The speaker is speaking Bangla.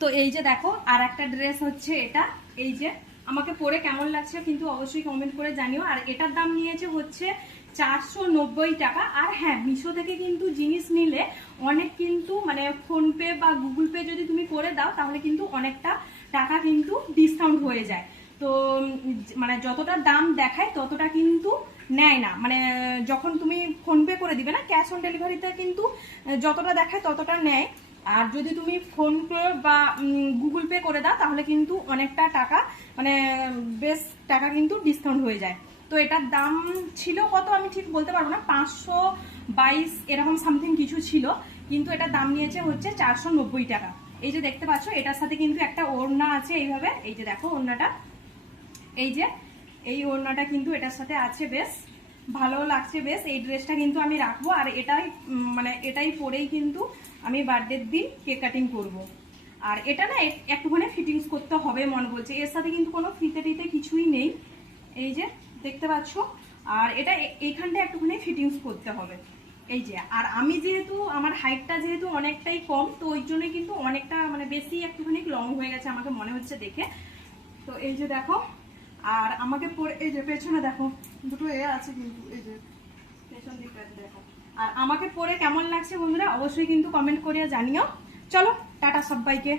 তো এই যে দেখো, আর একটা ড্রেস হচ্ছে এটা। এই যে, আমাকে পরে কেমন লাগছে কিন্তু অবশ্যই কমেন্ট করে জানিও। আর এটার দাম নিয়েছে হচ্ছে চারশো নব্বই টাকা। আর হ্যাঁ মিশো থেকে কিন্তু জিনিস নিলে অনেক কিন্তু মানে ফোনপে বা গুগল পে যদি তুমি করে দাও, তাহলে কিন্তু অনেকটা টাকা কিন্তু ডিসকাউন্ট হয়ে যায়। তো মানে যতটা দাম দেখায় ততটা কিন্তু নেয় না। মানে যখন তুমি ফোনপে করে দিবে না ক্যাশ অন ডেলিভারিতে কিন্তু যতটা দেখায় ততটা নেয়। আর যদি তুমি ফোন পে বা গুগল পে করে দাও, তাহলে কিন্তু অনেকটা টাকা মানে বেশ টাকা কিন্তু ডিসকাউন্ট হয়ে যায়। তো এটার দাম ছিল কত আমি ঠিক বলতে পারব না, পাঁচশো বাইশ এরকম সামথিং কিছু ছিল, কিন্তু এটার দাম নিয়েছে হচ্ছে চারশো নব্বই টাকা। এই যে দেখতে পাচ্ছ, এটার সাথে কিন্তু একটা ওড়না আছে এইভাবে, এই যে দেখো ওড়নাটা। এই যে, এই ওড়নাটা কিন্তু এটার সাথে আছে বেশ ভালো লাগছে, বেশ। এই ড্রেসটা কিন্তু আমি রাখব। আর এটাই মানে এটাই পরেই কিন্তু আমি বার্থডের দিন কেক কাটিং করব। আর এটা না, এক- একটুখানি ফিটিংস করতে হবে, মন বলছে। এর সাথে কিন্তু কোনো ফিতে টিতে কিছুই নেই। এই যে, দেখতে পাচ্ছ? আর এটা এইখানটা একটুখানি ফিটিংস করতে হবে। এই যে, আর আমি যেহেতু, আমার হাইটটা যেহেতু অনেকটাই কম, তো ওই জন্যই কিন্তু অনেকটা মানে বেশি একটুখানি লং হয়ে গেছে, আমাকে মনে হচ্ছে দেখে। তো এই যে দেখো আর আমাকে পরে এই যে পেছনে দেখো, দুটো এ আছে কিন্তু, এই যে পেছন দিকটা দেখো। আর আমাকে পরে কেমন লাগছে বন্ধুরা, অবশ্যই কিন্তু কমেন্ট করিয়া জানিও। চলো, টাটা সবাইকে।